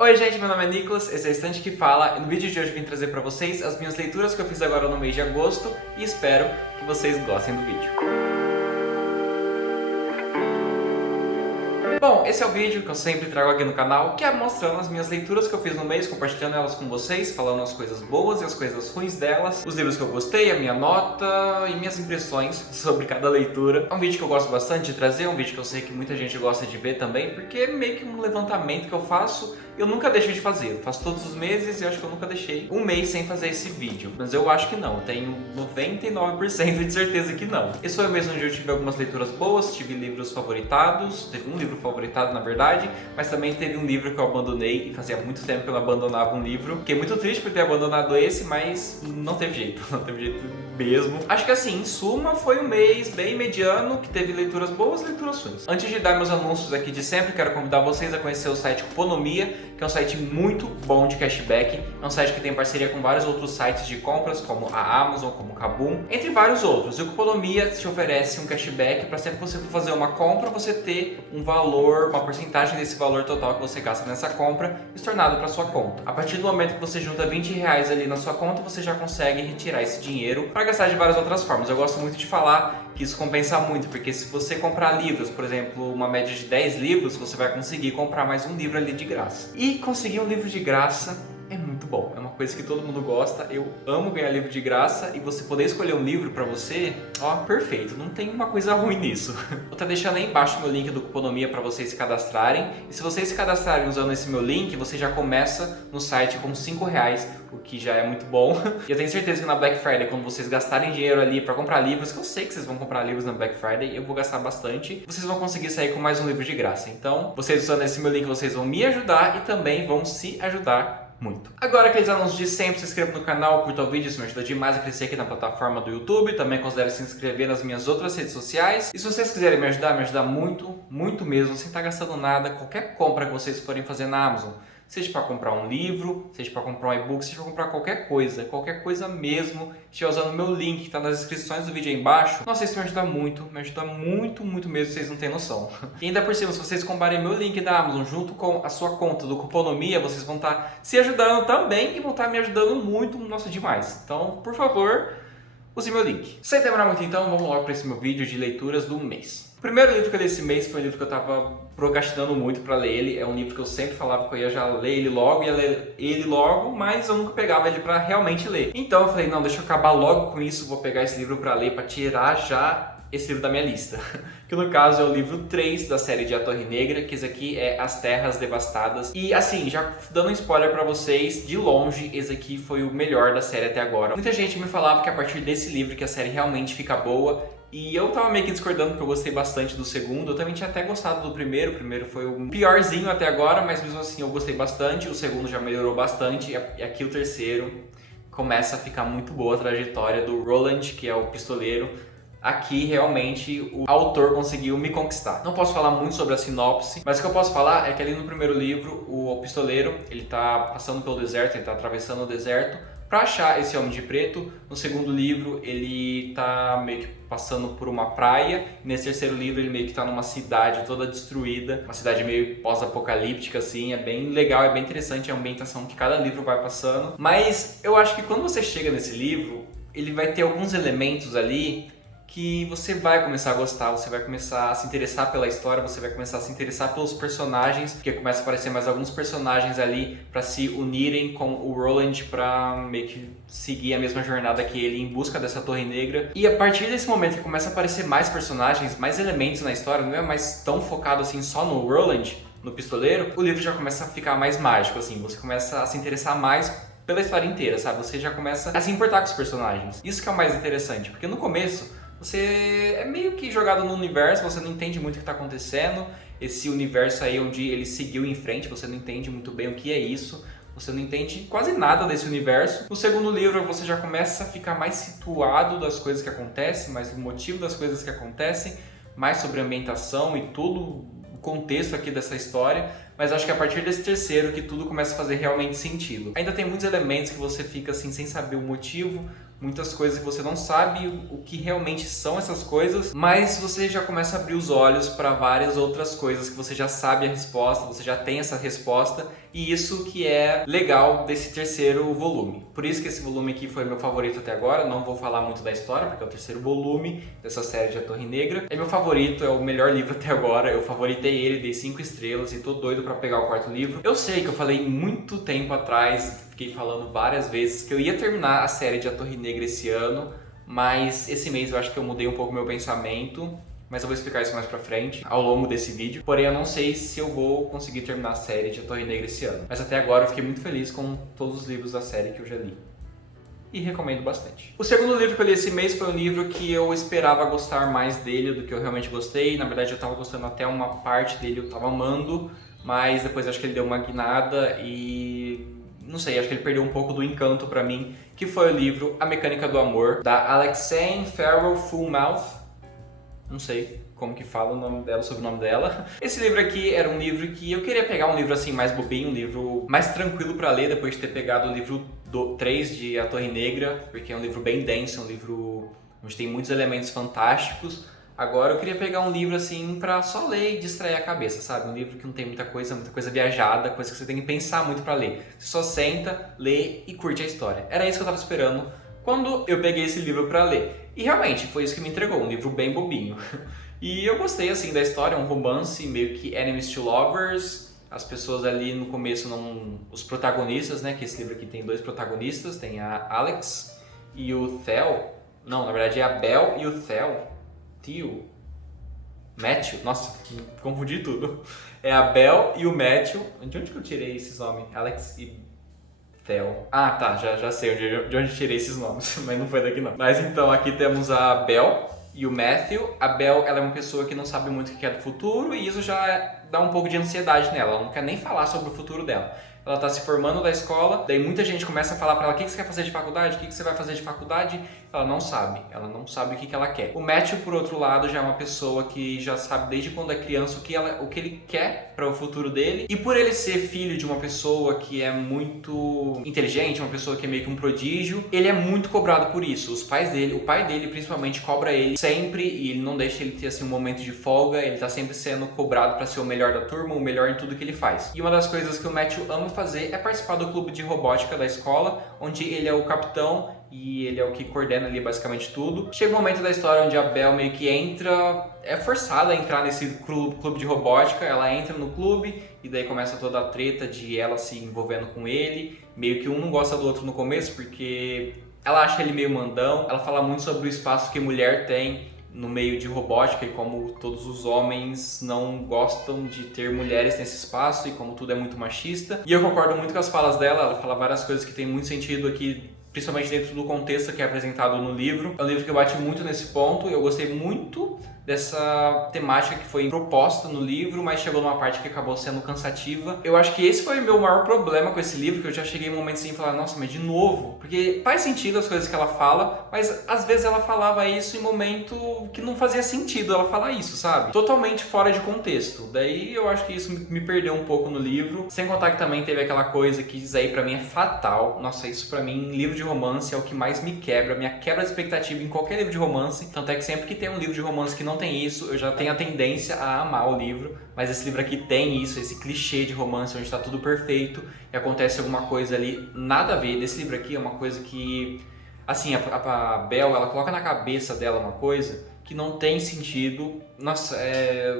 Oi gente, meu nome é Nicolas, esse é a Estante que Fala e no vídeo de hoje eu vim trazer pra vocês as minhas leituras que eu fiz agora no mês de agosto e espero que vocês gostem do vídeo. Bom, esse é o vídeo que eu sempre trago aqui no canal, que é mostrando as minhas leituras que eu fiz no mês, compartilhando elas com vocês, falando as coisas boas e as coisas ruins delas, os livros que eu gostei, a minha nota e minhas impressões sobre cada leitura. É um vídeo que eu gosto bastante de trazer, um vídeo que eu sei que muita gente gosta de ver também, porque é meio que um levantamento que eu faço. Eu nunca deixo de fazer, eu faço todos os meses e eu acho que eu nunca deixei um mês sem fazer esse vídeo. Mas eu acho que não, eu tenho 99% de certeza que não. Esse foi o mês onde eu tive algumas leituras boas, tive livros favoritados, teve um livro favoritado na verdade, mas também teve um livro que eu abandonei e fazia muito tempo que eu não abandonava um livro. Fiquei muito triste por ter abandonado esse, mas não teve jeito, não teve jeito mesmo. Acho que assim, em suma, foi um mês bem mediano, que teve leituras boas e leituras ruins. Antes de dar meus anúncios aqui de sempre, quero convidar vocês a conhecer o site Cuponomia, que é um site muito bom de cashback. É um site que tem parceria com vários outros sites de compras, como a Amazon, como o Kabum, entre vários outros. E o Cuponomia te oferece um cashback para sempre que você for fazer uma compra, você ter um valor, uma porcentagem desse valor total que você gasta nessa compra, estornado para sua conta. A partir do momento que você junta R$20 ali na sua conta, você já consegue retirar esse dinheiro para gastar de várias outras formas. Eu gosto muito de falar que isso compensa muito, porque se você comprar livros, por exemplo, uma média de 10 livros, você vai conseguir comprar mais um livro ali de graça. E conseguir um livro de graça é muito bom, é uma coisa que todo mundo gosta. Eu amo ganhar livro de graça e você poder escolher um livro pra você, ó, perfeito, não tem uma coisa ruim nisso. Vou estar deixando aí embaixo o meu link do Cuponomia pra vocês se cadastrarem. E se vocês se cadastrarem usando esse meu link, você já começa no site com R$5, o que já é muito bom. E eu tenho certeza que na Black Friday, quando vocês gastarem dinheiro ali pra comprar livros, que eu sei que vocês vão comprar livros na Black Friday, eu vou gastar bastante, vocês vão conseguir sair com mais um livro de graça. Então, vocês usando esse meu link, vocês vão me ajudar e também vão se ajudar muito. Agora, aqueles anúncios de sempre, se inscreva no canal, curta o vídeo, isso me ajuda demais a crescer aqui na plataforma do YouTube. Também considere se inscrever nas minhas outras redes sociais. E se vocês quiserem me ajudar muito, muito mesmo, sem estar gastando nada, qualquer compra que vocês forem fazer na Amazon, seja para comprar um livro, seja para comprar um e-book, seja para comprar qualquer coisa mesmo, estiver usando o meu link que está nas descrições do vídeo aí embaixo, nossa, isso me ajuda muito muito mesmo, vocês não têm noção. E ainda por cima, se vocês comparem meu link da Amazon junto com a sua conta do Cuponomia, vocês vão estar se ajudando também e vão estar me ajudando muito, nossa, demais. Então, por favor, use meu link. Sem demorar muito então, vamos logo para esse meu vídeo de leituras do mês. O primeiro livro que eu li esse mês foi um livro que eu estava procrastinando muito para ler ele. É um livro que eu sempre falava que eu ia já ler ele logo, ia ler ele logo, mas eu nunca pegava ele para realmente ler. Então eu falei, não, deixa eu acabar logo com isso, vou pegar esse livro para ler, para tirar já esse livro da minha lista. Que no caso é o livro 3 da série de A Torre Negra, que esse aqui é As Terras Devastadas. E assim, já dando um spoiler pra vocês, de longe, esse aqui foi o melhor da série até agora. Muita gente me falava que a partir desse livro que a série realmente fica boa. E eu tava meio que discordando porque eu gostei bastante do segundo. Eu também tinha até gostado do primeiro. O primeiro foi o piorzinho até agora, mas mesmo assim eu gostei bastante. O segundo já melhorou bastante. E aqui o terceiro começa a ficar muito boa a trajetória do Roland, que é o pistoleiro. Aqui realmente o autor conseguiu me conquistar. Não posso falar muito sobre a sinopse, mas o que eu posso falar é que ali no primeiro livro o pistoleiro ele tá passando pelo deserto, ele tá atravessando o deserto para achar esse homem de preto. No segundo livro ele tá meio que passando por uma praia. Nesse terceiro livro ele meio que tá numa cidade toda destruída, uma cidade meio pós-apocalíptica assim. É bem legal, é bem interessante a ambientação que cada livro vai passando. Mas eu acho que quando você chega nesse livro, ele vai ter alguns elementos ali que você vai começar a gostar, você vai começar a se interessar pela história, você vai começar a se interessar pelos personagens, porque começa a aparecer mais alguns personagens ali para se unirem com o Roland para meio que seguir a mesma jornada que ele em busca dessa Torre Negra. E a partir desse momento que começa a aparecer mais personagens, mais elementos na história, não é mais tão focado assim só no Roland, no pistoleiro, o livro já começa a ficar mais mágico, assim, você começa a se interessar mais pela história inteira, sabe? Você já começa a se importar com os personagens. Isso que é o mais interessante, porque no começo você é meio que jogado no universo, você não entende muito o que está acontecendo. Esse universo aí onde ele seguiu em frente, você não entende muito bem o que é isso. Você não entende quase nada desse universo. No segundo livro você já começa a ficar mais situado das coisas que acontecem, mais do motivo das coisas que acontecem, mais sobre a ambientação e todo o contexto aqui dessa história. mas acho que é a partir desse terceiro que tudo começa a fazer realmente sentido. Ainda tem muitos elementos que você fica assim sem saber o motivo, muitas coisas que você não sabe o que realmente são essas coisas, mas você já começa a abrir os olhos para várias outras coisas que você já sabe a resposta, você já tem essa resposta, e isso que é legal desse terceiro volume. Por isso que esse volume aqui foi meu favorito até agora. Não vou falar muito da história, porque é o terceiro volume dessa série de A Torre Negra. É meu favorito, é o melhor livro até agora. Eu favoritei ele, dei 5 estrelas e tô doido pra pegar o quarto livro. Eu sei que eu falei muito tempo atrás, fiquei falando várias vezes, que eu ia terminar a série de A Torre Negra esse ano, mas esse mês eu acho que eu mudei um pouco meu pensamento. Mas eu vou explicar isso mais pra frente, ao longo desse vídeo. Porém, eu não sei se eu vou conseguir terminar a série de A Torre Negra esse ano. Mas até agora eu fiquei muito feliz com todos os livros da série que eu já li. E recomendo bastante. O segundo livro que eu li esse mês foi um livro que eu esperava gostar mais dele do que eu realmente gostei. Na verdade, eu tava gostando até uma parte dele, eu tava amando. Mas depois acho que ele deu uma guinada e... não sei, acho que ele perdeu um pouco do encanto pra mim. Que foi o livro A Mecânica do Amor, da Alexane Farrell Fullmouth. Não sei como que fala o nome dela, sobre o nome dela. Esse livro aqui era um livro que eu queria pegar um livro assim mais bobinho, um livro mais tranquilo pra ler depois de ter pegado o livro 3 de A Torre Negra, porque é um livro bem denso, é um livro onde tem muitos elementos fantásticos. Agora eu queria pegar um livro assim pra só ler e distrair a cabeça, sabe? Um livro que não tem muita coisa viajada, coisa que você tem que pensar muito pra ler. Você só senta, lê e curte a história. Era isso que eu tava esperando quando eu peguei esse livro pra ler. E realmente, foi isso que me entregou, um livro bem bobinho. E eu gostei, assim, da história, um romance meio que enemies to lovers. As pessoas ali no começo não... Os protagonistas, né, que esse livro aqui tem 2 protagonistas, tem a Alex e o Theo. Não, na verdade é a Belle e o Theo. Matthew, nossa, confundi tudo. É a Belle e o Matthew. De onde que eu tirei esses nomes? Alex e... Theo. Ah, tá, já sei de onde tirei esses nomes, mas não foi daqui não. Mas então, aqui temos a Belle e o Matthew. A Belle, ela é uma pessoa que não sabe muito o que é do futuro e isso já dá um pouco de ansiedade nela. Ela não quer nem falar sobre o futuro dela. Ela tá se formando da escola, daí muita gente começa a falar pra ela: o que você quer fazer de faculdade? O que você vai fazer de faculdade? Ela não sabe o que ela quer. O Matthew, por outro lado, já é uma pessoa que já sabe desde quando é criança o que ele quer para o futuro dele. E por ele ser filho de uma pessoa que é muito inteligente, uma pessoa que é meio que um prodígio, ele é muito cobrado por isso. O pai dele principalmente cobra ele sempre e ele não deixa ele ter assim um momento de folga, ele tá sempre sendo cobrado para ser o melhor da turma, o melhor em tudo que ele faz. E uma das coisas que o Matthew ama fazer é participar do clube de robótica da escola, onde ele é o capitão e ele é o que coordena ali basicamente tudo. Chega um momento da história onde a Belle meio que é forçada a entrar nesse clube de robótica. Ela entra no clube e daí começa toda a treta de ela se envolvendo com ele. Meio que um não gosta do outro no começo porque ela acha ele meio mandão. Ela fala muito sobre o espaço que mulher tem no meio de robótica e como todos os homens não gostam de ter mulheres nesse espaço e como tudo é muito machista. E eu concordo muito com as falas dela. Ela fala várias coisas que tem muito sentido aqui, principalmente dentro do contexto que é apresentado no livro. É um livro que bate muito nesse ponto. Eu gostei muito dessa temática que foi proposta no livro, mas chegou numa parte que acabou sendo cansativa. Eu acho que esse foi o meu maior problema com esse livro, que eu já cheguei em um momento assim e falar: nossa, mas de novo? Porque faz sentido as coisas que ela fala, mas às vezes ela falava isso em momento que não fazia sentido ela falar isso, sabe? Totalmente fora de contexto. Daí eu acho que isso me perdeu um pouco no livro. Sem contar que também teve aquela coisa que isso aí pra mim é fatal. Nossa, isso pra mim, livro de romance é o que mais me quebra, minha quebra de expectativa em qualquer livro de romance. Tanto é que sempre que tem um livro de romance que não tem isso, eu já tenho a tendência a amar o livro. Mas esse livro aqui tem isso, esse clichê de romance onde tá tudo perfeito e acontece alguma coisa ali nada a ver. Desse livro aqui é uma coisa que, assim, a Belle, ela coloca na cabeça dela uma coisa que não tem sentido. Nossa,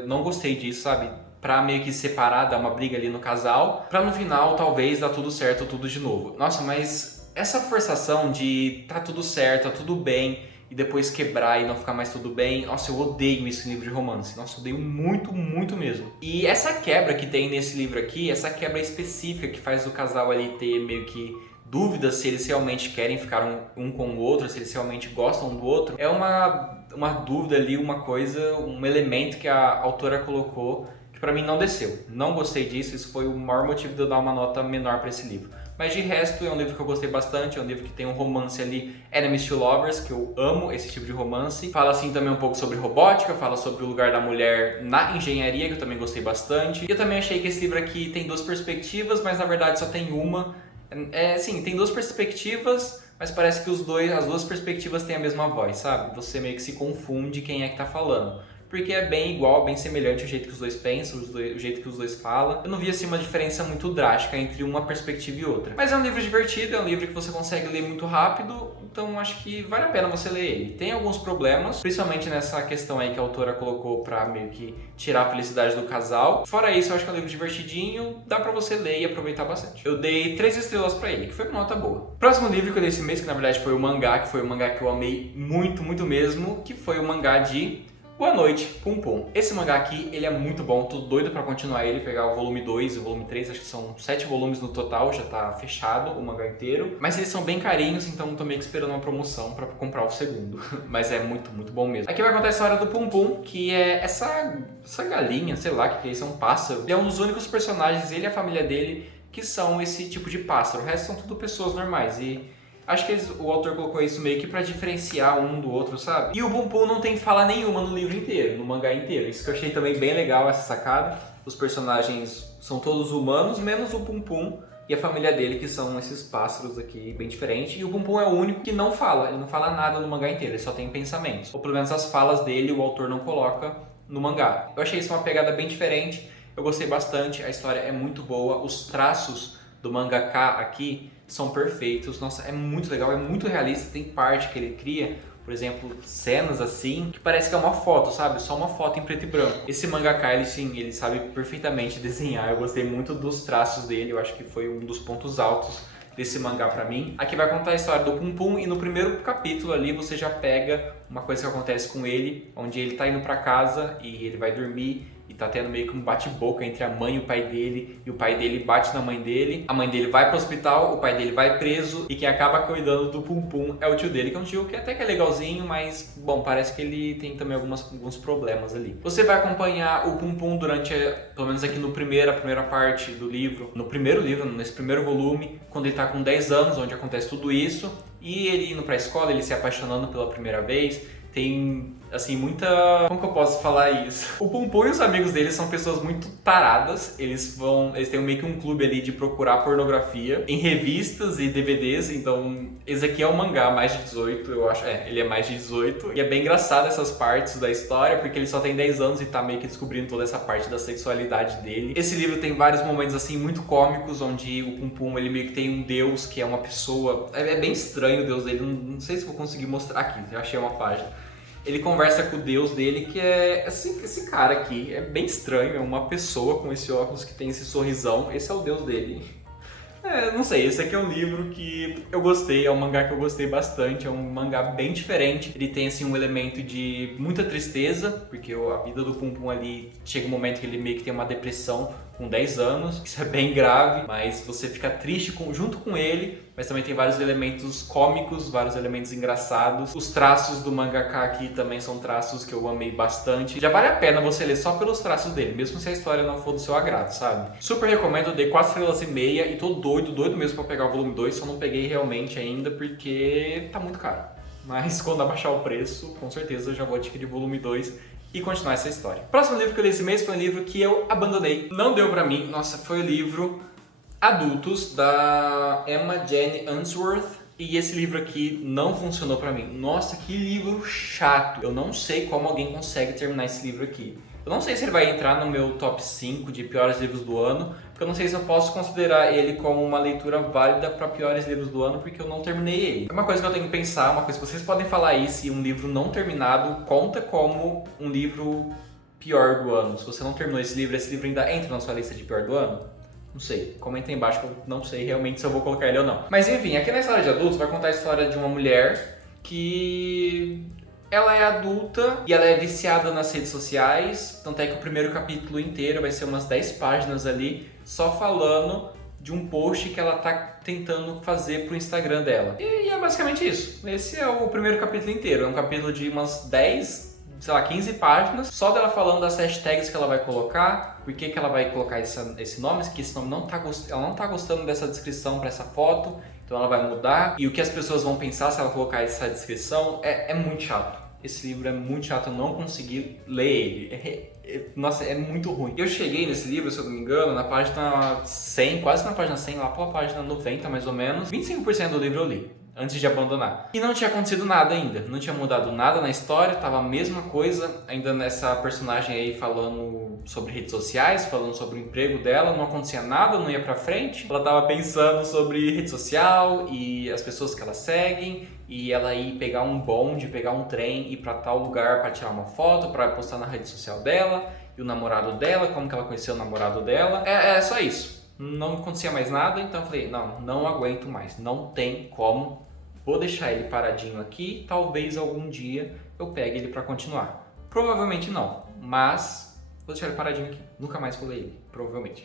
não gostei disso, sabe? Pra meio que separar, dar uma briga ali no casal, pra no final talvez dar tudo certo, tudo de novo. Nossa, mas essa forçação de tá tudo certo, tá tudo bem, e depois quebrar e não ficar mais tudo bem, nossa, eu odeio isso em livro de romance. Nossa, eu odeio muito, muito mesmo. E essa quebra que tem nesse livro aqui, essa quebra específica que faz o casal ali ter meio que dúvidas se eles realmente querem ficar um com o outro, se eles realmente gostam um do outro, é uma dúvida ali, uma coisa, um elemento que a autora colocou que pra mim não desceu. Não gostei disso, isso foi o maior motivo de eu dar uma nota menor pra esse livro. Mas de resto, é um livro que eu gostei bastante, é um livro que tem um romance ali, Enemies to Lovers, que eu amo esse tipo de romance. Fala assim também um pouco sobre robótica, fala sobre o lugar da mulher na engenharia, que eu também gostei bastante. E eu também achei que esse livro aqui tem duas perspectivas, mas na verdade só tem uma. Sim, tem duas perspectivas, mas parece que as duas perspectivas têm a mesma voz, sabe? Você meio que se confunde quem é que tá falando. Porque é bem igual, bem semelhante o jeito que os dois pensam, o jeito que os dois falam. Eu não vi assim uma diferença muito drástica entre uma perspectiva e outra. Mas é um livro divertido, é um livro que você consegue ler muito rápido, então acho que vale a pena você ler ele. Tem alguns problemas, principalmente nessa questão aí que a autora colocou pra meio que tirar a felicidade do casal. Fora isso, eu acho que é um livro divertidinho, dá pra você ler e aproveitar bastante. Eu dei 3 estrelas pra ele, que foi uma nota boa. Próximo livro que eu dei esse mês, que na verdade foi o mangá, que foi o mangá que eu amei muito, muito mesmo, que foi o mangá de Boa Noite, Pum Pum. Esse mangá aqui, ele é muito bom, tô doido pra continuar ele, pegar o volume 2 e o volume 3, acho que são 7 volumes no total, já tá fechado o mangá inteiro. Mas eles são bem carinhos, então tô meio que esperando uma promoção pra comprar o segundo. Mas é muito, muito bom mesmo. Aqui vai contar a história do Pum Pum, que é essa galinha, sei lá o que é isso, é um pássaro. Ele é um dos únicos personagens, ele e a família dele, que são esse tipo de pássaro. O resto são tudo pessoas normais e acho que o autor colocou isso meio que pra diferenciar um do outro, sabe? E o Pum Pum não tem fala nenhuma no livro inteiro, no mangá inteiro. Isso que eu achei também bem legal, essa sacada. Os personagens são todos humanos, menos o Pum Pum e a família dele, que são esses pássaros aqui bem diferentes. E o Pum Pum é o único que não fala, ele não fala nada no mangá inteiro, ele só tem pensamentos. Ou pelo menos as falas dele o autor não coloca no mangá. Eu achei isso uma pegada bem diferente, eu gostei bastante, a história é muito boa, os traços do mangaka aqui são perfeitos, nossa, é muito legal, é muito realista, tem parte que ele cria, por exemplo, cenas assim, que parece que é uma foto, sabe? Só uma foto em preto e branco. Esse mangaka, ele sim, ele sabe perfeitamente desenhar, eu gostei muito dos traços dele, eu acho que foi um dos pontos altos desse mangá pra mim. Aqui vai contar a história do Pum Pum e no primeiro capítulo ali você já pega uma coisa que acontece com ele, onde ele tá indo pra casa e ele vai dormir e tá tendo meio que um bate-boca entre a mãe e o pai dele, e o pai dele bate na mãe dele, a mãe dele vai pro hospital, o pai dele vai preso, e quem acaba cuidando do Pum Pum é o tio dele, que é um tio que até que é legalzinho, mas, bom, parece que ele tem também alguns problemas ali. Você vai acompanhar o Pum Pum durante, pelo menos aqui no a primeira parte do livro, no primeiro livro, nesse primeiro volume, quando ele tá com 10 anos, onde acontece tudo isso, e ele indo pra escola, ele se apaixonando pela primeira vez. Tem, assim, muita... Como que eu posso falar isso? O Pum Pum e os amigos dele são pessoas muito taradas. Eles têm meio que um clube ali de procurar pornografia em revistas e DVDs. Então, esse aqui é um mangá mais de 18, eu acho. Ele é mais de 18. E é bem engraçado essas partes da história, porque ele só tem 10 anos e tá meio que descobrindo toda essa parte da sexualidade dele. Esse livro tem vários momentos, assim, muito cômicos, onde o Pum Pum, ele meio que tem um deus que é uma pessoa... É bem estranho o deus dele, não sei se vou conseguir mostrar aqui, eu achei uma página. Ele conversa com o deus dele, que é esse cara aqui, é bem estranho, é uma pessoa com esse óculos que tem esse sorrisão, esse é o deus dele. Não sei, esse aqui é um livro que eu gostei, é um mangá que eu gostei bastante, é um mangá bem diferente. Ele tem assim um elemento de muita tristeza, porque a vida do Pum Pum ali chega um momento que ele meio que tem uma depressão com 10 anos, isso é bem grave, mas você fica triste junto com ele, mas também tem vários elementos cômicos, vários elementos engraçados. Os traços do mangaka aqui também são traços que eu amei bastante. Já vale a pena você ler só pelos traços dele, mesmo se a história não for do seu agrado, sabe? Super recomendo, eu dei 4 estrelas e meia e tô doido mesmo pra pegar o volume 2, só não peguei realmente ainda porque tá muito caro. Mas quando abaixar o preço, com certeza eu já vou adquirir o volume 2 e continuar essa história. O próximo livro que eu li esse mês foi um livro que eu abandonei. Não deu pra mim, nossa, foi o livro Adultos, da Emma Jane Unsworth. E esse livro aqui não funcionou pra mim. Nossa, que livro chato. Eu não sei como alguém consegue terminar esse livro aqui. Eu não sei se ele vai entrar no meu top 5 de piores livros do ano, porque eu não sei se eu posso considerar ele como uma leitura válida para piores livros do ano, porque eu não terminei ele. É uma coisa que eu tenho que pensar, uma coisa que vocês podem falar aí, se um livro não terminado conta como um livro pior do ano. Se você não terminou esse livro ainda entra na sua lista de pior do ano? Não sei, comenta aí embaixo que eu não sei realmente se eu vou colocar ele ou não. Mas enfim, aqui na história de adultos vai contar a história de uma mulher que... ela é adulta e ela é viciada nas redes sociais, tanto é que o primeiro capítulo inteiro vai ser umas 10 páginas ali, só falando de um post que ela tá tentando fazer pro Instagram dela. E é basicamente isso. Esse é o primeiro capítulo inteiro, é um capítulo de umas 10, sei lá, 15 páginas, só dela falando das hashtags que ela vai colocar, por que ela vai colocar esse nome, que esse nome ela não tá gostando dessa descrição para essa foto, então ela vai mudar, e o que as pessoas vão pensar se ela colocar essa descrição é muito chato. Esse livro é muito chato, eu não consegui ler ele. Nossa, é muito ruim. Eu cheguei nesse livro, se eu não me engano, na página 100, quase na página 100, lá pela página 90 mais ou menos. 25% do livro eu li, antes de abandonar. E não tinha acontecido nada ainda, não tinha mudado nada na história, tava a mesma coisa, ainda nessa personagem aí falando sobre redes sociais, falando sobre o emprego dela, não acontecia nada, não ia pra frente. Ela tava pensando sobre rede social e as pessoas que ela segue, e ela ir pegar um bonde, pegar um trem, ir pra tal lugar pra tirar uma foto, pra postar na rede social dela, e o namorado dela, como que ela conheceu o namorado dela. É só isso. Não acontecia mais nada, então eu falei, não aguento mais, não tem como. Vou deixar ele paradinho aqui, talvez algum dia eu pegue ele pra continuar. Provavelmente não, mas vou deixar ele paradinho aqui. Nunca mais vou ler ele, provavelmente.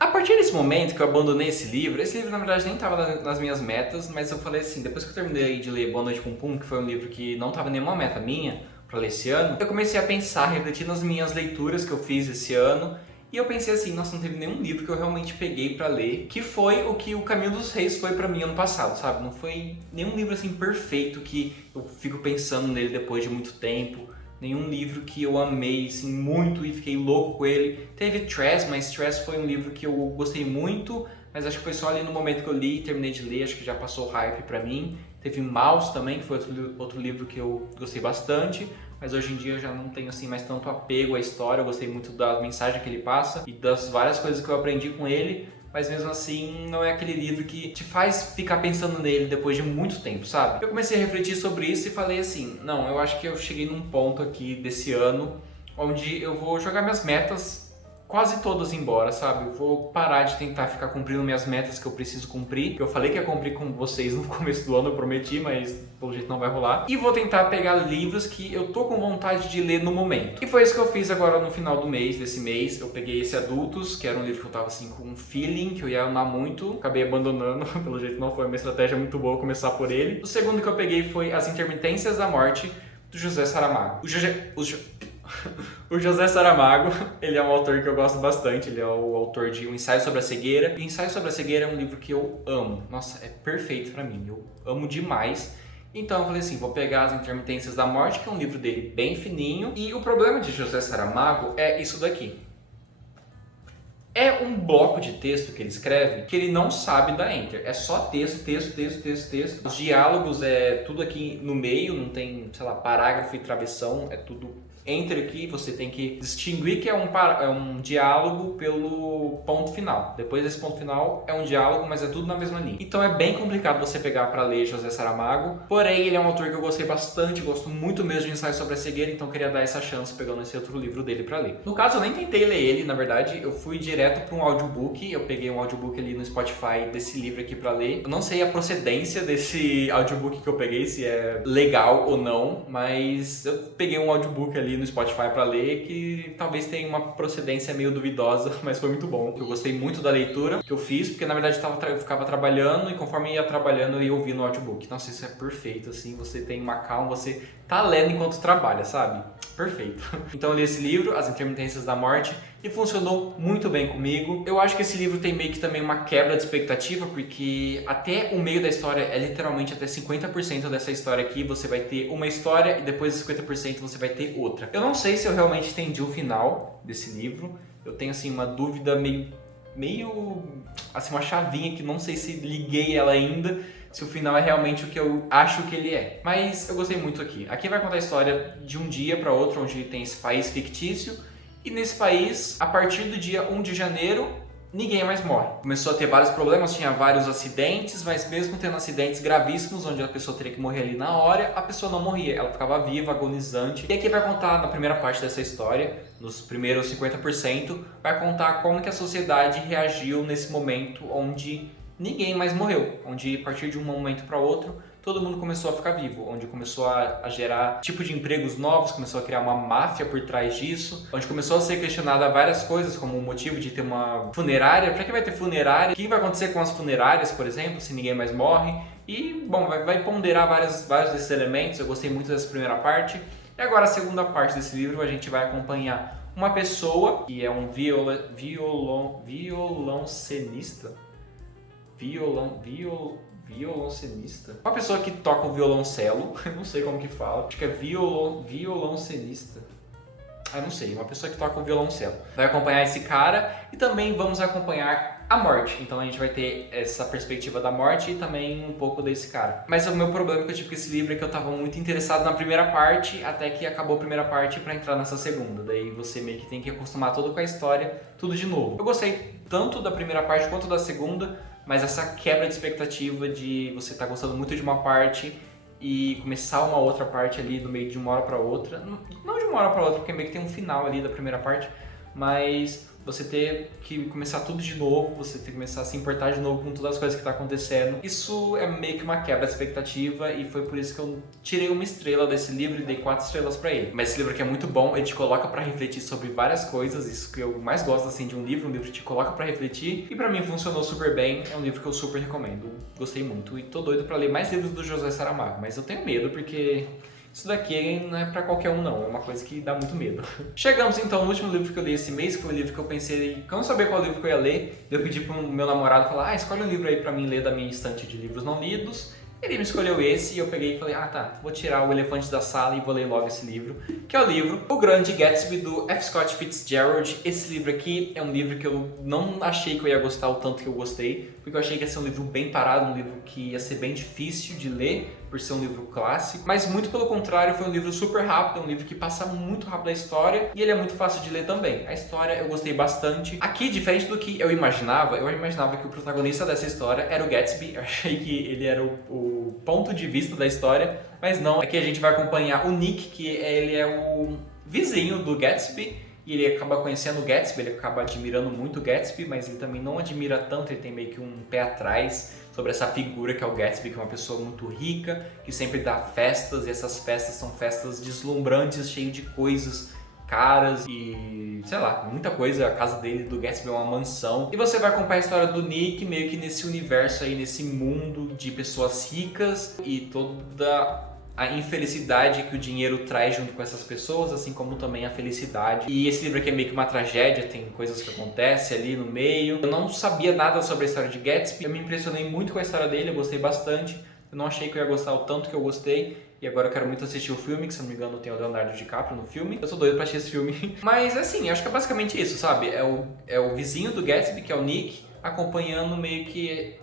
A partir desse momento que eu abandonei esse livro na verdade nem estava nas minhas metas, mas eu falei assim, depois que eu terminei de ler Boa Noite Pum Pum, que foi um livro que não estava nenhuma meta minha para ler esse ano, eu comecei a pensar, refletir nas minhas leituras que eu fiz esse ano. E eu pensei assim, nossa, não teve nenhum livro que eu realmente peguei pra ler, que foi o que O Caminho dos Reis foi pra mim ano passado, sabe? Não foi nenhum livro assim perfeito que eu fico pensando nele depois de muito tempo, nenhum livro que eu amei assim muito e fiquei louco com ele. Teve Trash, mas Trash foi um livro que eu gostei muito, mas acho que foi só ali no momento que eu li e terminei de ler, acho que já passou o hype pra mim. Teve Mouse também, que foi outro livro que eu gostei bastante, mas hoje em dia eu já não tenho assim mais tanto apego à história, eu gostei muito da mensagem que ele passa e das várias coisas que eu aprendi com ele, mas mesmo assim não é aquele livro que te faz ficar pensando nele depois de muito tempo, sabe? Eu comecei a refletir sobre isso e falei assim, não, eu acho que eu cheguei num ponto aqui desse ano onde eu vou jogar minhas metas quase todas embora, sabe? Eu vou parar de tentar ficar cumprindo minhas metas que eu preciso cumprir, que eu falei que ia cumprir com vocês no começo do ano, eu prometi, mas pelo jeito não vai rolar. E vou tentar pegar livros que eu tô com vontade de ler no momento. E foi isso que eu fiz agora no final do mês, desse mês. Eu peguei esse Adultos, que era um livro que eu tava assim com um feeling, que eu ia amar muito. Acabei abandonando, pelo jeito não foi uma estratégia muito boa começar por ele. O segundo que eu peguei foi As Intermitências da Morte, do José Saramago. O José Saramago, ele é um autor que eu gosto bastante, ele é o autor de O Ensaio sobre a Cegueira. E O Ensaio sobre a Cegueira é um livro que eu amo. Nossa, é perfeito pra mim, eu amo demais. Então eu falei assim, vou pegar As Intermitências da Morte, que é um livro dele bem fininho. E o problema de José Saramago é isso daqui. É um bloco de texto que ele escreve que ele não sabe dar enter. É só texto, texto, texto, texto, texto. Os diálogos é tudo aqui no meio, não tem, sei lá, parágrafo e travessão, é tudo entre aqui. Você tem que distinguir que é um diálogo pelo ponto final. Depois desse ponto final é um diálogo, mas é tudo na mesma linha. Então é bem complicado você pegar para ler José Saramago. Porém, ele é um autor que eu gostei bastante, gosto muito mesmo de Ensaio sobre a Cegueira, então eu queria dar essa chance pegando esse outro livro dele para ler. No caso, eu nem tentei ler ele, na verdade, eu fui direto para um audiobook. Eu peguei um audiobook ali no Spotify desse livro aqui para ler. Eu não sei a procedência desse audiobook que eu peguei, se é legal ou não, mas eu peguei um audiobook ali no Spotify para ler que talvez tenha uma procedência meio duvidosa, mas foi muito bom. Eu gostei muito da leitura que eu fiz, porque na verdade eu ficava trabalhando e conforme ia trabalhando eu ia ouvindo o audiobook. Nossa, isso é perfeito, assim, você tem uma calma, você tá lendo enquanto trabalha, sabe? Perfeito. Então eu li esse livro, As Intermitências da Morte, e funcionou muito bem comigo. Eu acho que esse livro tem meio que também uma quebra de expectativa, porque até o meio da história é literalmente até 50% dessa história aqui, você vai ter uma história e depois de 50% você vai ter outra. Eu não sei se eu realmente entendi o final desse livro, eu tenho assim uma dúvida meio assim, uma chavinha que não sei se liguei ela ainda, se o final é realmente o que eu acho que ele é. Mas eu gostei muito aqui. Aqui vai contar a história de um dia para outro, onde tem esse país fictício. E nesse país, a partir do dia 1 de janeiro, ninguém mais morre. Começou a ter vários problemas, tinha vários acidentes, mas mesmo tendo acidentes gravíssimos, onde a pessoa teria que morrer ali na hora, a pessoa não morria. Ela ficava viva, agonizante. E aqui vai contar, na primeira parte dessa história, nos primeiros 50%, vai contar como que a sociedade reagiu nesse momento onde ninguém mais morreu, onde a partir de um momento para outro todo mundo começou a ficar vivo, onde começou a gerar tipo de empregos novos, começou a criar uma máfia por trás disso, onde começou a ser questionada várias coisas, como o motivo de ter uma funerária. Para que vai ter funerária? O que vai acontecer com as funerárias, por exemplo, se ninguém mais morre? E, bom, vai ponderar vários desses elementos. Eu gostei muito dessa primeira parte. E agora a segunda parte desse livro a gente vai acompanhar uma pessoa que é um violoncenista. Violoncenista? Uma pessoa que toca um violoncelo, eu não sei como que fala, acho que é violoncenista. Ah, não sei, uma pessoa que toca um violoncelo. Vai acompanhar esse cara e também vamos acompanhar a morte. Então a gente vai ter essa perspectiva da morte e também um pouco desse cara. Mas o meu problema que eu tive com esse livro é que eu tava muito interessado na primeira parte, até que acabou a primeira parte pra entrar nessa segunda. Daí você meio que tem que acostumar todo com a história, tudo de novo. Eu gostei tanto da primeira parte quanto da segunda, mas essa quebra de expectativa de você estar gostando muito de uma parte e começar uma outra parte ali no meio de uma hora pra outra, não de uma hora pra outra, porque meio que tem um final ali da primeira parte, mas você ter que começar tudo de novo, você ter que começar a se importar de novo com todas as coisas que tá acontecendo. Isso é meio que uma quebra de expectativa e foi por isso que eu tirei uma estrela desse livro e dei 4 estrelas pra ele. Mas esse livro aqui é muito bom, ele te coloca pra refletir sobre várias coisas, isso que eu mais gosto assim de um livro que te coloca pra refletir e pra mim funcionou super bem, é um livro que eu super recomendo, gostei muito e tô doido pra ler mais livros do José Saramago, mas eu tenho medo porque isso daqui não é pra qualquer um não, é uma coisa que dá muito medo. Chegamos então no último livro que eu li esse mês, que foi um livro que eu pensei que eu não sabia qual livro que eu ia ler. Eu pedi pro meu namorado falar, escolhe um livro aí pra mim ler da minha estante de livros não lidos. Ele me escolheu esse e eu peguei e falei, tá, vou tirar o elefante da sala e vou ler logo esse livro, que é o livro O Grande Gatsby, do F. Scott Fitzgerald. Esse livro aqui é um livro que eu não achei que eu ia gostar o tanto que eu gostei, porque eu achei que ia ser um livro bem parado, um livro que ia ser bem difícil de ler, por ser um livro clássico, mas muito pelo contrário, foi um livro super rápido, um livro que passa muito rápido a história e ele é muito fácil de ler também. A história eu gostei bastante. Aqui, diferente do que eu imaginava que o protagonista dessa história era o Gatsby, eu achei que ele era o ponto de vista da história, mas não. Aqui a gente vai acompanhar o Nick, que ele é o vizinho do Gatsby, e ele acaba conhecendo o Gatsby, ele acaba admirando muito o Gatsby, mas ele também não admira tanto, ele tem meio que um pé atrás sobre essa figura que é o Gatsby, que é uma pessoa muito rica, que sempre dá festas, e essas festas são festas deslumbrantes, cheias de coisas caras e, sei lá, muita coisa. A casa dele, do Gatsby, é uma mansão. E você vai acompanhar a história do Nick meio que nesse universo aí, nesse mundo de pessoas ricas e toda a infelicidade que o dinheiro traz junto com essas pessoas, assim como também a felicidade. E esse livro aqui é meio que uma tragédia, tem coisas que acontecem ali no meio. Eu não sabia nada sobre a história de Gatsby, eu me impressionei muito com a história dele, eu gostei bastante. Eu não achei que eu ia gostar o tanto que eu gostei. E agora eu quero muito assistir o filme, que se não me engano tem o Leonardo DiCaprio no filme. Eu sou doido pra assistir esse filme. Mas assim, acho que é basicamente isso, sabe? É o vizinho do Gatsby, que é o Nick, acompanhando meio que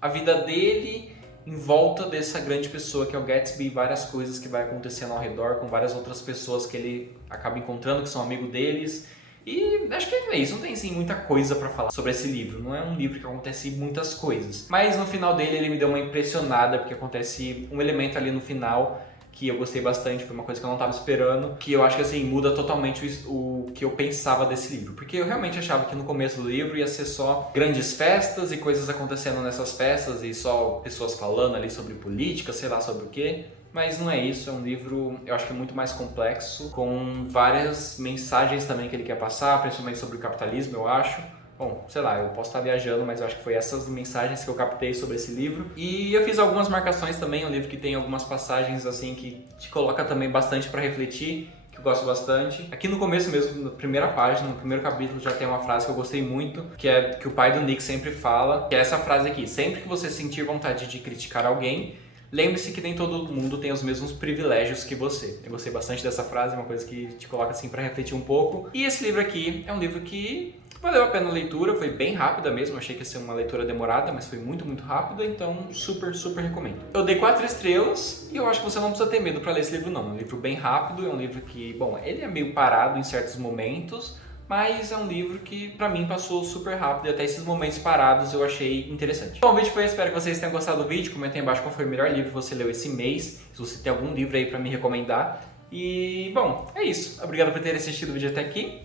a vida dele em volta dessa grande pessoa que é o Gatsby e várias coisas que vai acontecendo ao redor com várias outras pessoas que ele acaba encontrando, que são amigos deles. E acho que é isso, não tem assim muita coisa pra falar sobre esse livro, não é um livro que acontece muitas coisas. Mas no final dele ele me deu uma impressionada, porque acontece um elemento ali no final que eu gostei bastante, foi uma coisa que eu não estava esperando, que eu acho que assim muda totalmente o que eu pensava desse livro, porque eu realmente achava que no começo do livro ia ser só grandes festas e coisas acontecendo nessas festas e só pessoas falando ali sobre política, sei lá sobre o que. Mas não é isso, é um livro, eu acho que é muito mais complexo, com várias mensagens também que ele quer passar, principalmente sobre o capitalismo, eu acho. Bom, sei lá, eu posso estar viajando, mas eu acho que foi essas mensagens que eu captei sobre esse livro. E eu fiz algumas marcações também, um livro que tem algumas passagens assim que te coloca também bastante para refletir, que eu gosto bastante. Aqui no começo mesmo, na primeira página, no primeiro capítulo, já tem uma frase que eu gostei muito, que é que o pai do Nick sempre fala, que é essa frase aqui: sempre que você sentir vontade de criticar alguém, lembre-se que nem todo mundo tem os mesmos privilégios que você. Eu gostei bastante dessa frase, uma coisa que te coloca assim para refletir um pouco. E esse livro aqui é um livro que valeu a pena a leitura, foi bem rápida mesmo, achei que ia ser uma leitura demorada, mas foi muito, muito rápida, então super, super recomendo. Eu dei 4 estrelas e eu acho que você não precisa ter medo para ler esse livro não. É um livro bem rápido, é um livro que, bom, ele é meio parado em certos momentos, mas é um livro que pra mim passou super rápido e até esses momentos parados eu achei interessante. Bom, o vídeo foi esse, espero que vocês tenham gostado do vídeo, comentem aí embaixo qual foi o melhor livro que você leu esse mês, se você tem algum livro aí pra me recomendar. E, bom, é isso. Obrigado por ter assistido o vídeo até aqui,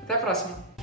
até a próxima.